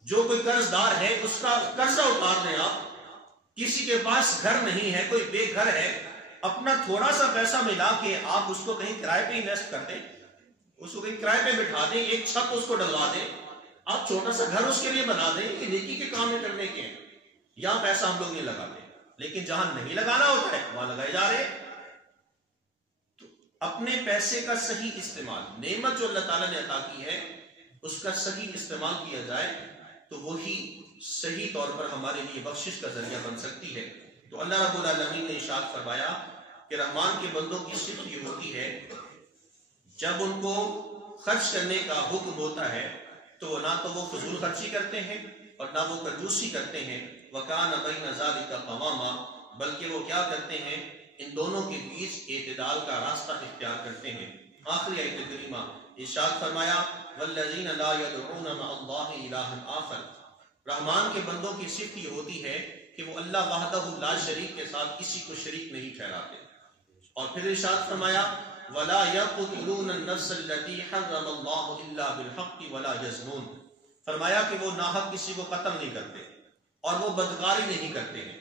جو کوئی قرض دار ہے اس کا قرضہ اتار دیں۔ آپ کسی کے پاس گھر نہیں ہے، کوئی بے گھر ہے، اپنا تھوڑا سا پیسہ ملا کے آپ اس کو کہیں کرائے پہ انویسٹ کر دیں، اس کو کہیں کرائے پہ بٹھا دیں، ایک چھت اس کو ڈلوا دیں، آپ چھوٹا سا گھر اس کے لیے بنا دیں۔ یہ نیکی کے کام میں کرنے کے ہیں، یہاں پیسہ ہم لوگ نہیں لگاتے، لیکن جہاں نہیں لگانا ہوتا ہے وہاں لگائے جا رہے ہیں۔ تو اپنے پیسے کا صحیح استعمال، نعمت جو اللہ تعالیٰ نے عطا کی ہے اس کا صحیح استعمال کیا جائے تو وہی صحیح طور پر ہمارے لیے بخشش کا ذریعہ بن سکتی ہے۔ تو اللہ رب العالمین نے ارشاد فرمایا کہ رحمان کے بندوں کی صفت یہ ہوتی ہے جب ان کو خرچ کرنے کا حکم ہوتا ہے تو نہ تو وہ فضول خرچی کرتے ہیں اور نہ وہ کنجوسی کرتے ہیں، وَكَانَ بَيْنَ ذَلِكَ قَوَامًا، بلکہ وہ کیا کرتے ہیں، ان دونوں کے بیچ اعتدال کا راستہ اختیار کرتے ہیں۔ آخری آیت کریمہ ارشاد فرمایا وَالَّذِينَ لَا يَدْعُونَ مَعَ اللَّهِ إِلَٰهًا آخَرَ، رحمان کے بندوں کی صفت یہ ہوتی ہے کہ وہ اللہ وحدہ لا شریک کے ساتھ کسی کو شریک نہیں ٹھہراتے۔ اور پھر ارشاد فرمایا وَلَا يَقْتُلُونَ النَّفْسَ الَّتِي حَرَّمَ اللَّهُ إِلَّا بِالْحَقِّ وَلَا يَزْنُونَ، فرمایا کہ وہ ناحق کسی کو قتل نہیں کرتے اور وہ بدکاری نہیں کرتے ہیں۔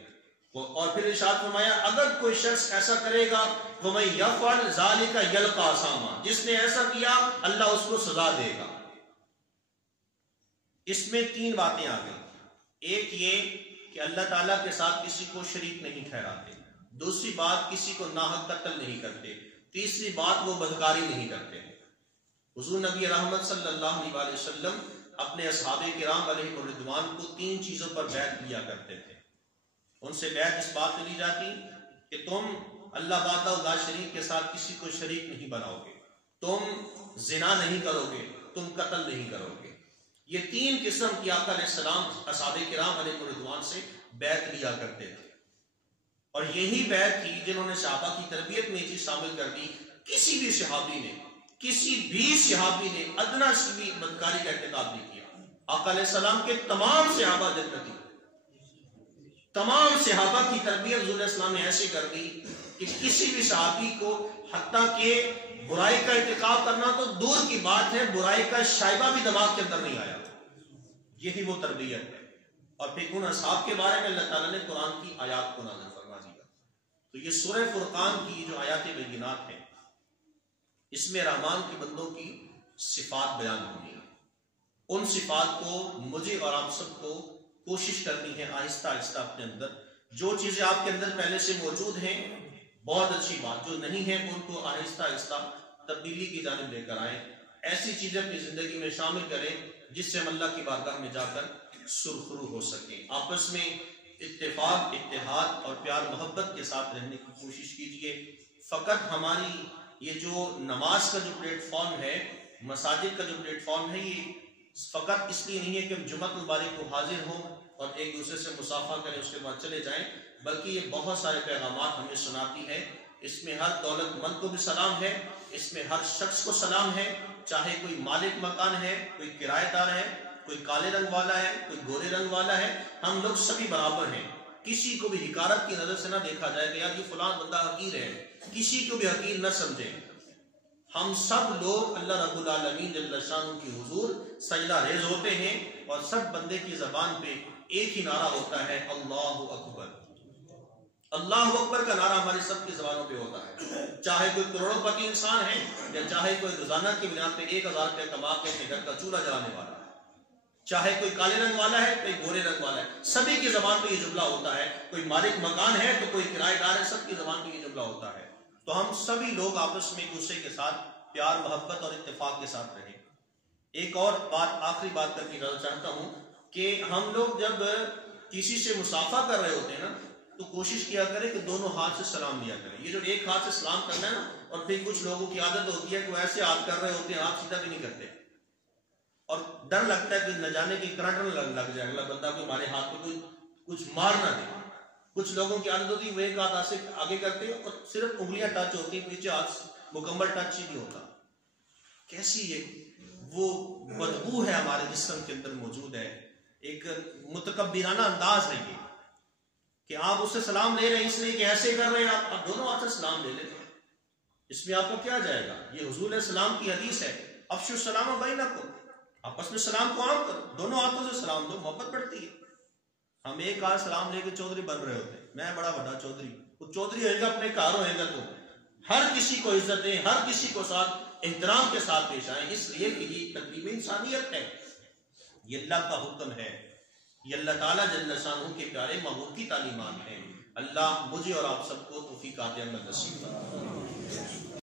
اور پھر ارشاد فرمایا اگر کوئی شخص ایسا کرے گا وَمَن يَفْعَلْ ذَلِكَ يَلْقَى أَثَامًا، جس نے ایسا کیا اللہ اس کو سزا دے گا۔ اس میں تین باتیں آ گئی، ایک یہ کہ اللہ تعالیٰ کے ساتھ کسی کو شریک نہیں ٹھہراتے، دوسری بات کسی کو ناحق قتل نہیں کرتے، تیسری بات وہ بدکاری نہیں کرتے۔ حضور نبی رحمت صلی اللہ علیہ وسلم اپنے اصحاب کرام علیہ الرضوان کو تین چیزوں پر بیعت لیا کرتے تھے۔ ان سے بیعت اس بات لی جاتی کہ تم اللہ وحدہ لا شریک کے ساتھ کسی کو شریک نہیں بناؤ گے، تم زنا نہیں کرو گے، تم قتل نہیں کرو گے۔ یہ تین قسم کی آقا علیہ السلام اصحاب کرام علیہ الرضوان سے بیعت لیا کرتے تھے، اور یہی بیعت تھی جنہوں نے صحابہ کی تربیت میں یہ چیز شامل کر دی۔ کسی بھی صحابی نے ادنا سی بھی بدکاری کا ارتکاب نہیں کیا۔ آقا علیہ السلام کے تمام صحابہ جنتی، تمام صحابہ کی تربیت حضور علیہ السلام نے ایسے کر دی کہ کسی بھی صحابی کو حتیٰ کہ برائی کا ارتکاب کرنا تو دور کی بات ہے، برائی کا شائبہ بھی دماغ کے اندر نہیں آیا۔ یہی وہ تربیت ہے۔ اور پھر ان اصحاب کے بارے میں اللہ تعالیٰ نے قرآن کی آیات کو نازل فرما دیا۔ تو یہ سورہ فرقان کی جو آیات بینات ہیں، اس میں رحمان کے بندوں کی صفات بیان ہوئی ہیں۔ ان صفات کو مجھے اور آپ سب کو کوشش کرنی ہے آہستہ آہستہ اپنے اندر، جو چیزیں آپ کے اندر پہلے سے موجود ہیں بہت اچھی بات، جو نہیں ہے ان کو آہستہ آہستہ تبدیلی کی جانب لے کر آئیں، ایسی چیزیں اپنی زندگی میں شامل کریں جس سے ہم اللہ کی بارگاہ میں جا کر سرخرو ہو سکیں۔ آپس میں اتفاق، اتحاد اور پیار محبت کے ساتھ رہنے کی کوشش کیجیے۔ فقط ہماری یہ جو نماز کا جو پلیٹ فارم ہے، مساجد کا جو پلیٹ فارم ہے، یہ فقط اس لیے نہیں ہے کہ ہم جمعہ مبارک کو حاضر ہوں اور ایک دوسرے سے مصافحہ کریں اس کے بعد چلے جائیں، بلکہ یہ بہت سارے پیغامات ہمیں سناتی ہے۔ اس میں ہر دولت مند کو بھی سلام ہے، اس میں ہر شخص کو سلام ہے، چاہے کوئی مالک مکان ہے، کوئی کرایہ دار ہے، کوئی کالے رنگ والا ہے، کوئی گورے رنگ والا ہے، ہم لوگ سبھی برابر ہیں۔ کسی کو بھی حقارت کی نظر سے نہ دیکھا جائے کہ یار یہ فلان بندہ حقیر ہے، کسی کو بھی حقیر نہ سمجھیں۔ ہم سب لوگ اللہ رب العالمین جل شانہ کی حضور سجدہ ریز ہوتے ہیں، اور سب بندے کی زبان پہ ایک ہی نعرہ ہوتا ہے، اللہ اکبر۔ اللہ اکبر کا نعرہ ہماری سب کی زبانوں پہ ہوتا ہے، چاہے کوئی کروڑوں پتی انسان ہے یا چاہے کوئی روزانہ کی بنیاد پہ 1000 روپے کما کے اپنے گھر کا چولہا جلانے والا ہے، چاہے کوئی کالے رنگ والا ہے کوئی گورے رنگ والا ہے، سبھی کی زبان پہ یہ جملہ ہوتا ہے۔ کوئی مالک مکان ہے تو کوئی کرایہ دار ہے، سب کی زبان پہ یہ جملہ ہوتا ہے۔ تو ہم سبھی لوگ آپس میں ایک دوسرے کے ساتھ پیار، محبت اور اتفاق کے ساتھ رہیں۔ ایک اور بات، آخری بات کر کے جانا چاہتا ہوں کہ ہم لوگ جب کسی سے مصافحہ کر رہے ہوتے ہیں نا تو کوشش کیا کریں کہ دونوں ہاتھ سے سلام دیا کریں۔ یہ جو ایک ہاتھ سے سلام کرنا ہے نا، اور پھر کچھ لوگوں کی عادت ہوتی ہے کہ وہ ایسے ہاتھ کر رہے ہوتے ہیں، ہاتھ سیدھا بھی نہیں کرتے، اور ڈر لگتا ہے کہ نہ جانے کی کرنٹ لگ جائے، اگلا بندہ کوئی ہمارے ہاتھ پہ کوئی کچھ مار نہ دے۔ کچھ لوگوں کی عادت ہوتی ہے وہ ایک ہاتھ سے آگے کرتے ہیں اور صرف انگلیاں ٹچ ہوتی ہیں، پیچھے ہاتھ مکمل ٹچ ہی نہیں ہوتا۔ کیسی یہ وہ بدبو ہے ہمارے جسم کے اندر موجود ہے، ایک متکبرانہ انداز ہے یہ کہ آپ اس سے سلام لے رہے ہیں اس لیے کہ ایسے کر رہے ہیں، آپ دونوں ہاتھ سے سلام لے لیں، اس میں آپ کو کیا جائے گا؟ یہ حضور علیہ السلام کی حدیث ہے، افشوا السلام بینکم، آپس میں سلام کو عام کرو، دونوں ہاتھوں سے سلام دو، محبت بڑھتی ہے۔ ہم ایک ہاتھ سلام لے کے چودھری بن رہے ہوتے ہیں، میں بڑا بڑا چودھری، وہ چودھری ہوئے گا اپنے کار ہوئے گا، تو ہر کسی کو عزت دیں، ہر کسی کو ساتھ احترام کے ساتھ پیش آئیں، اس لیے کہ یہ تقریب انسانیت ہے، یہ اللہ کا حکم ہے، یہ اللہ تعالیٰ جل شانہ کے پیارے محبوب کی تعلیمات ہیں۔ اللہ مجھے اور آپ سب کو توفیق عطا نصیب فرمائے۔